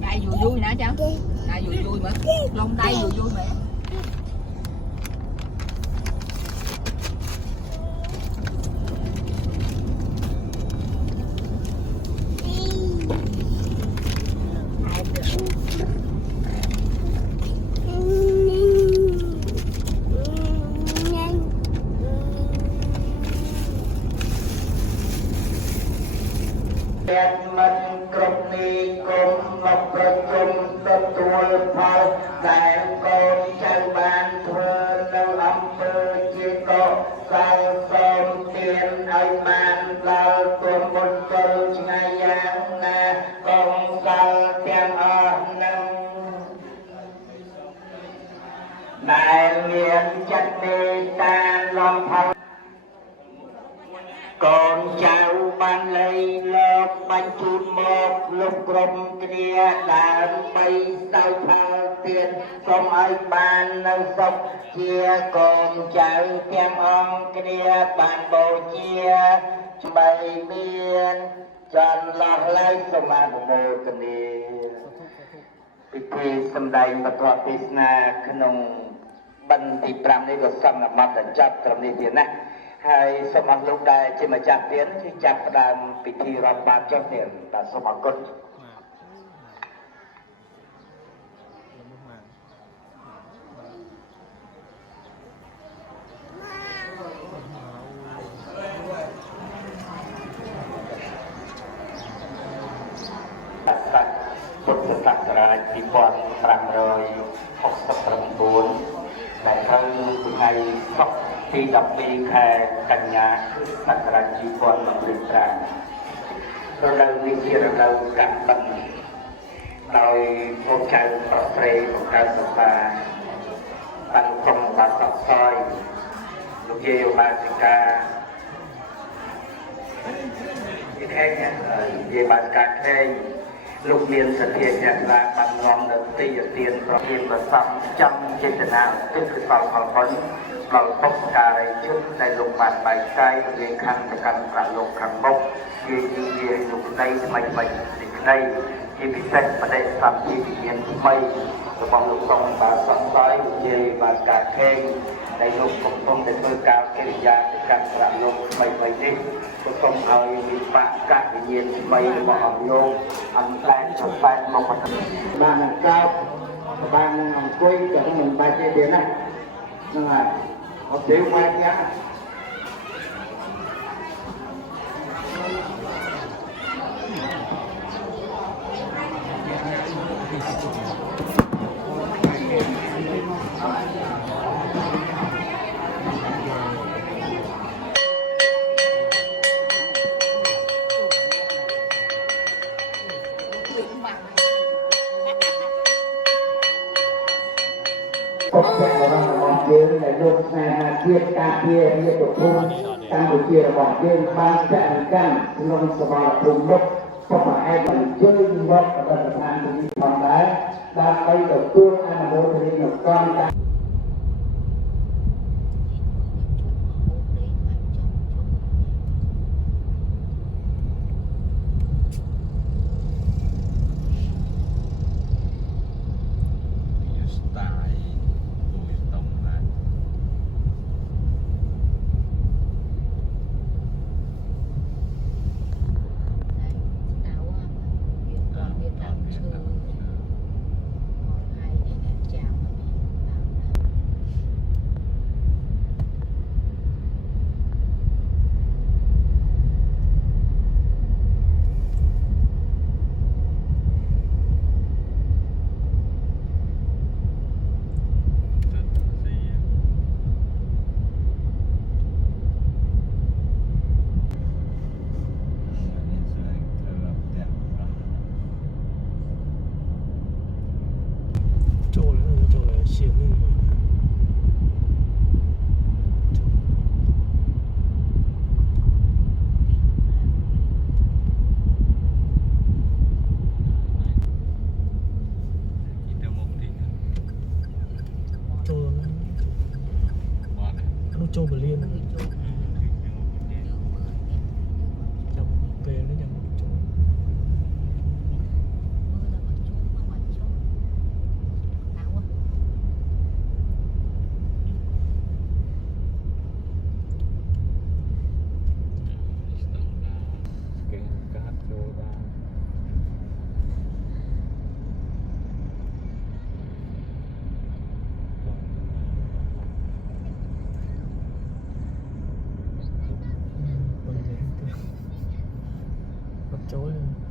Đây vui vui nè cháu. Đây vui vui mà. Lông đây vui vui mẹ. mình cùng đi cùng một cùng tất tuổi phao đại con trai ban thưa nâng âm tư chi tổ sao sớm tiền anh man lao tuần một câu ngày giang na con sao tiền ở nâng đại miền chất đi ta lòng phong con cháu ban lấy lớp bánh chun một lúc gồm kia đã bay sao thao tiền không ai ban nâng sốc chia con cháu thêm ông kia bàn bầu chia bay miên tròn lọt lấy sông mà của mô cần điពិធីសម្ដែងបន្តទេសនាក្នុងបិណ្ឌទី5នេះក៏សំណបត្តិចាប់ត្រឹមនេះទៀតណាហើយសូមអរលោកដែលជាម្ចាស់ទានគឺចាប់ផ្ដើមពិធីរាប់បាតចុះទានបាទសូមអរគុណពុទ្ធសករាជ2569ដែលត្រូវថ្ងៃសុក្រទី12ខែកញ្ញាសករាជ2025រដូវនេះជារដូវកាត់បិណ្ឌដោយពួកចៅប្រស្រីបង្កើតសភាបានក្រុមបាសកសយលោកយាយបាសិកាទីខេយាយបាសិកាខេលោកមានសទ្ធាជ្រះថ្លាបាននាំនៅទីទានប្រធានប្រសពចំចេតនាទិដ្ឋិសលផលបុណ្យដល់ពុទ្ធការីជនដែលលោកបានបែកកាយរៀងខាងទៅកាន់ប្រាលោកខាងមុខជាលោកនៃថ្មីទីក្តីជាពិសេសបដិសន្ធិវិញ្ញាណថ្មីរបស់លោកក្រុងបាសកសយជាបាសកាខេងដែលលោកកំពុងតែធ្វើការកិរិយាទៅកាន់ប្រាលោកថ្មីនេះសូមឲ្យវិបាកវិញ្ញាណថ្មីរបស់អស់លោកអន្តរជាតិផ្លែមកបឋមបាននឹងកោតបាននឹងអង្គុយតែមិនបាច់ទេទៀតណាហ្នឹងហើយអត់ទេបែបយ៉ាងពុទ្ធរបស់យើងដែលលោកស្នេហាជាតិការពាររាជភូមិកម្ពុជារបស់យើងបានចាក់កាន់ក្នុងសមរភូមិនោះពុទ្ធឯកអញ្ជើញមកដល់ស្ថានទីផងដែរដើម្បីទទួលអនុមោទនានៅក្នុងការ ចូល